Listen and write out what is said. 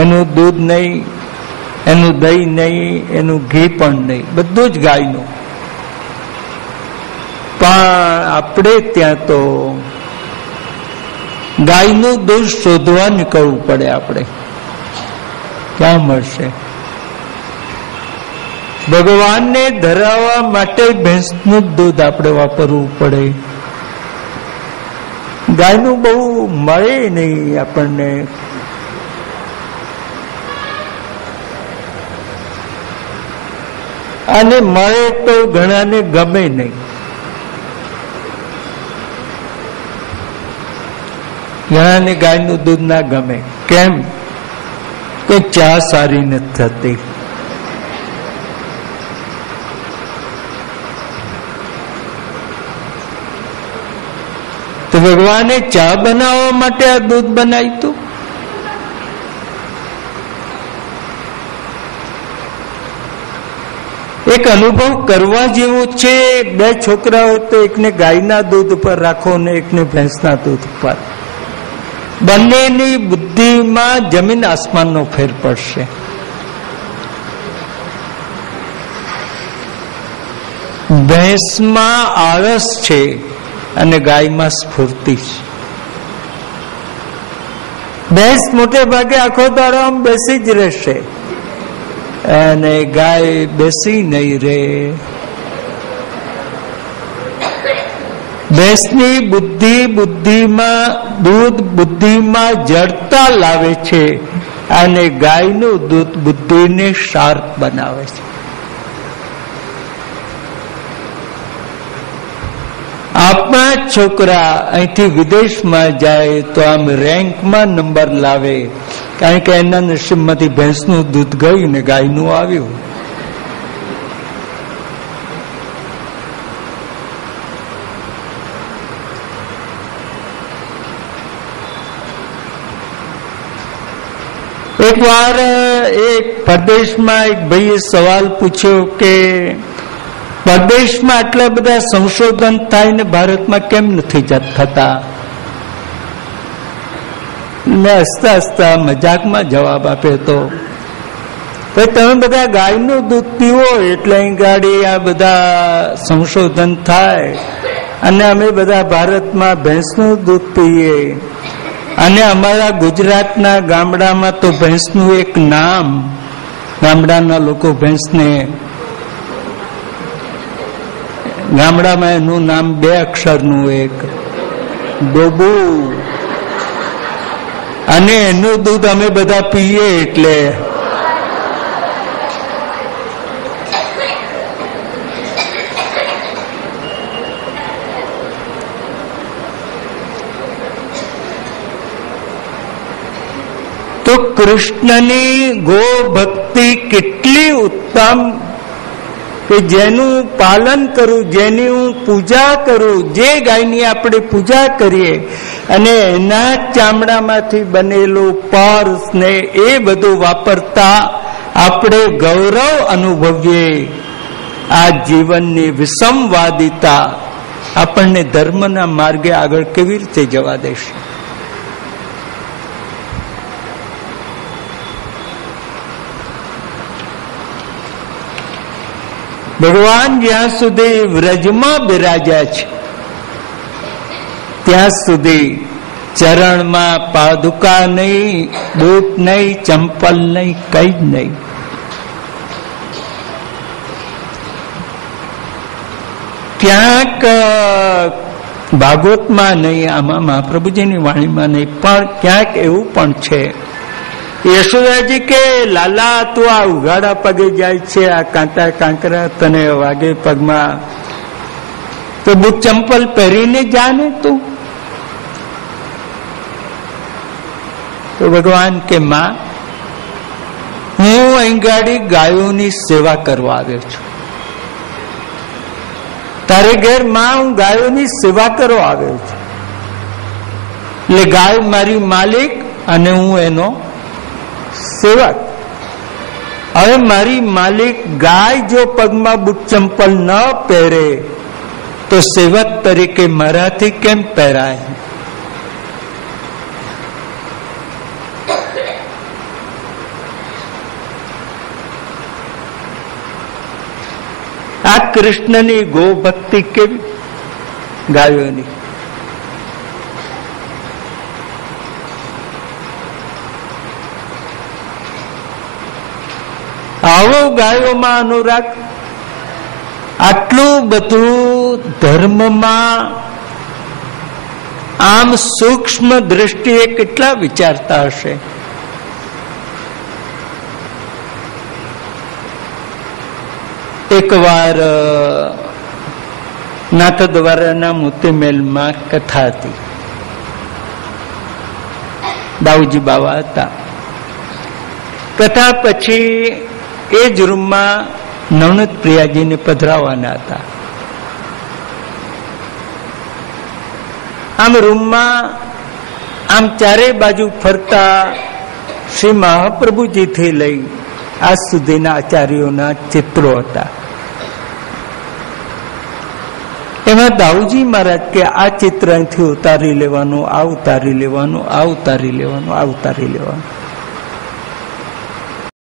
એનું દૂધ નહીં, એનું દહીં નહીં, એનું ઘી પણ નહીં, બધું જ ગાયનું. પણ આપણે ત્યાં તો ગાયનું દૂધ શોધવા નીકળવું પડે. આપણે ક્યાં મળશે? ભગવાનને ધરાવવા માટે ભેંસનું જ દૂધ આપણે વાપરવું પડે. ગાયનું બહુ મળે નહીં આપણને. અને મળે તો ઘણાને ગમે નહીં. ઘણાને ગાયનું દૂધ ના ગમે. કેમ? કે ચા સારી નથી થતી. તો ભગવાને ચા બનાવવા માટે આ દૂધ બનાવ્યું હતું. એક અનુભવ કરવા જેવું છે. બે છોકરાઓ તો એકને ગાયના દૂધ ઉપર રાખો ને એકને ભેંસના દૂધ ઉપર. બંનેની બુદ્ધિમાં જમીન આસમાનનો ફેર પડશે. ભેંસમાં આળસ છે અને ગાયમાં સ્ફૂર્તિ છે. ભેંસ મોટે ભાગે આખો દાડો આમ બેસી જ રહેશે અને ગાય બેસી નહીં રહે. ભેંસની બુદ્ધિમાં દૂધ બુદ્ધિમાં જડતા લાવે છે અને ગાયનું દૂધ બુદ્ધિને શાર્પ બનાવે છે. આપણા છોકરા અહીંથી વિદેશમાં જાય તો આમ રેન્કમાં નંબર લાવે, કારણ કે એના નસીબમાંથી ભેંસનું દૂધ ગયું ને ગાયનું આવ્યું. એક વાર એક પરદેશમાં એક ભાઈએ સવાલ પૂછ્યો કે પરદેશમાં આટલા બધા સંશોધન થાય ને ભારતમાં કેમ નથી થતા? મેં હસતા હસતા મજાકમાં જવાબ આપ્યો હતો, તમે બધા ગાયનું દૂધ પીવો એટલે અહીં ગાડી આ બધા સંશોધન થાય અને અમે બધા ભારતમાં ભેંસનું દૂધ પીએ. અને અમારા ગુજરાતના ગામડામાં તો ભેંસનું એક નામ, ગામડાના લોકો ભેંસને ગામડામાં એનું નામ 2 અક્ષરનું, એક ડોબુ, અને એનું દૂધ અમે બધા પીએ. એટલે તો કૃષ્ણની ગો ભક્તિ કેટલી ઉત્તમ કે જેનું પાલન કરું, જેની હું પૂજા કરું, જે ગાયની આપણે પૂજા કરીએ અને એના ચામડામાંથી બનેલું પર્સ ને એ બધું વાપરતા આપણે ગૌરવ અનુભવીએ. આ જીવનની વિષમવાદિતા આપણને ધર્મના માર્ગે આગળ કેવી રીતે જવા દેશે? ભગવાન જ્યાં સુધી વ્રજમાં બિરાજ્યા છે ત્યાં સુધી ચરણમાં પાદુકા નહીં, બૂટ નહીં, ચંપલ નહીં, કઈ જ નહીં. ક્યાંક ભાગવતમાં નહીં, આમાં મહાપ્રભુજીની વાણીમાં નહીં, પણ ક્યાંક એવું પણ છે. યશોદાજી કે લાલા તું આ ઉઘાડા પગે જાય છે, આ કાંટા કાંકરા તને વાગે પગમાં, તો બુટ ચંપલ પહેરીને જાને તું. તો ભગવાન કે માં, હું અહીં ગાડી ગાયોની સેવા કરવા આવ્યો છું. તારે ઘેર માં હું ગાયોની સેવા કરવા આવ્યો છું. એટલે ગાય મારી માલિક અને હું એનો સેવક. હવે મારી માલિક ગાય જો પગમાં બુટ ચંપલ ન પહેરે તો સેવક તરીકે મારાથી કેમ પહેરાય? આ કૃષ્ણની ગો ભક્તિ કેવી ગાયોની. આવો ગાયોમાં અનુરાગ, આટલું બધું ધર્મમાં આમ સૂક્ષ્મ દ્રષ્ટિએ કેટલા વિચારતા હશે. એકવાર નાથદ્વારાના મોતીમેલમાં કથા હતી. દાઉજી બાવા હતા. કથા પછી એ જ રૂમમાં નવનીત પ્રિયાજીને પધરાવાના હતા. આમ રૂમમાં આમ ચારે બાજુ ફરતા શ્રી મહાપ્રભુજીથી લઈ આજ સુધીના આચાર્યોના ચિત્રો હતા. એમાં દાઉજી મહારાજ કે આ ચિત્ર અહીંથી ઉતારી લેવાનું, આ ઉતારી લેવાનું, આ ઉતારી લેવાનું, આ ઉતારી લેવાનું.